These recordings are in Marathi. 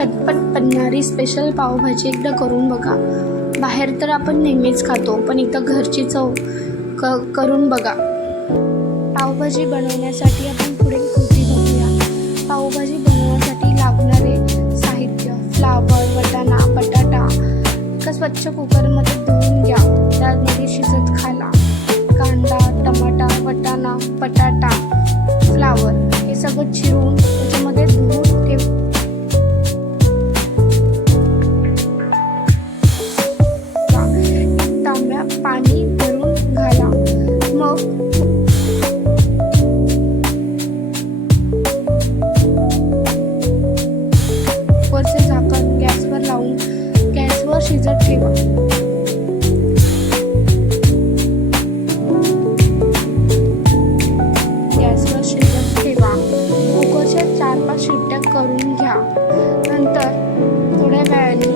झटपट बनणारी स्पेशल पावभाजी एकदा करून बघा. बाहेर तर आपण नेहमीच खातो, पण एकदा घरची चव करून बघा. पावभाजी बनवण्यासाठी आपण पुढील कृती बघूया. पावभाजी बनवण्यासाठी लागणारे साहित्य: फ्लावर, वाटाणा, बटाटा एका स्वच्छ कुकरमध्ये धुवून घ्या. त्यामध्ये शिजत घाला. कांदा, टमाटा, वाटाणा, बटाटा, फ्लावर हे सगळं चिरून त्याच्यामध्ये धुवून ठेवा. पाणी भरून घाला. मग वरचे झाकण गॅसवर लावून गॅसवर शिजत ठेवा. गॅसवर शिजत ठेवा. कुकरच्या 4-5 शिट्ट्या करून घ्या. नंतर थोड्या वेळाने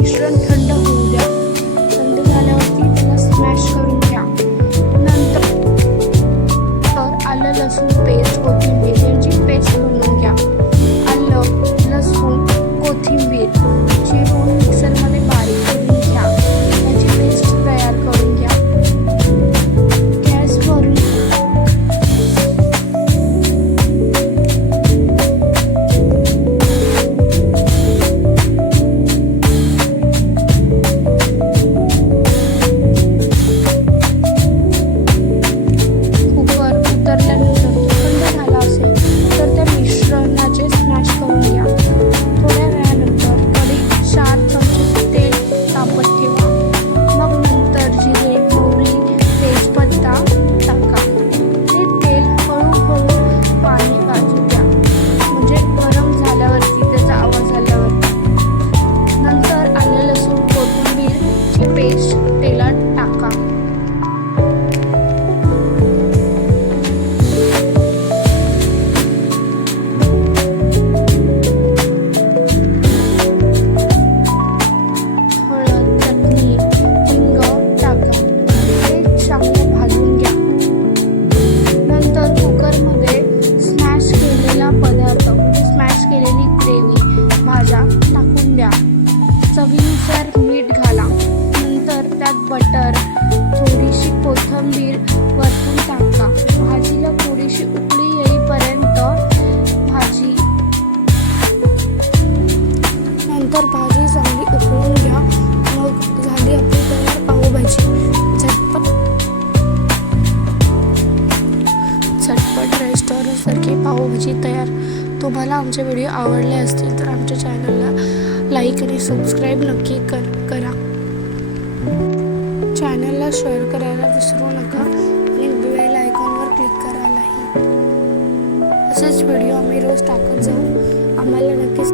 मिश्रण थंड होऊ द्या. आलं लसूण पेस्ट, कोथिंबीर यांची पेस्ट बनवून घ्या. आलं, लसूण, कोथिंबीर चिरून मिक्सरमध्ये बारीक करून घ्या. याची पेस्ट तयार करून घ्या. गॅसवरून पेस्ट तेलात टाका. हळद, चटणी, हिंग टाका. ते चांगलं भाजून घ्या. नंतर कुकरमध्ये स्मॅश केलेला पदार्थ म्हणजे स्मॅश केलेली ग्रेव्ही भाज्या टाकून द्या. चवीनुसार मीठ घाला. त्यात बटर, थोडीशी कोथिंबीर वरतून टाका. भाजीला थोडीशी उकळी येईपर्यंत नंतर भाजी चांगली उकळून घ्या. मग झाली आपली तयार पावभाजी. झटपट रेस्टॉरंटसारखी पावभाजी तयार. तुम्हाला आमचे व्हिडिओ आवडले असतील तर आमच्या चॅनलला लाईक आणि सबस्क्राईब नक्की करा. चॅनलला शेअर करायला विसरू नका आणि बेल आयकॉनवर क्लिक करायलाही. असेच व्हिडिओ आम्ही रोज टाकत जाऊ. आम्हाला नक्कीच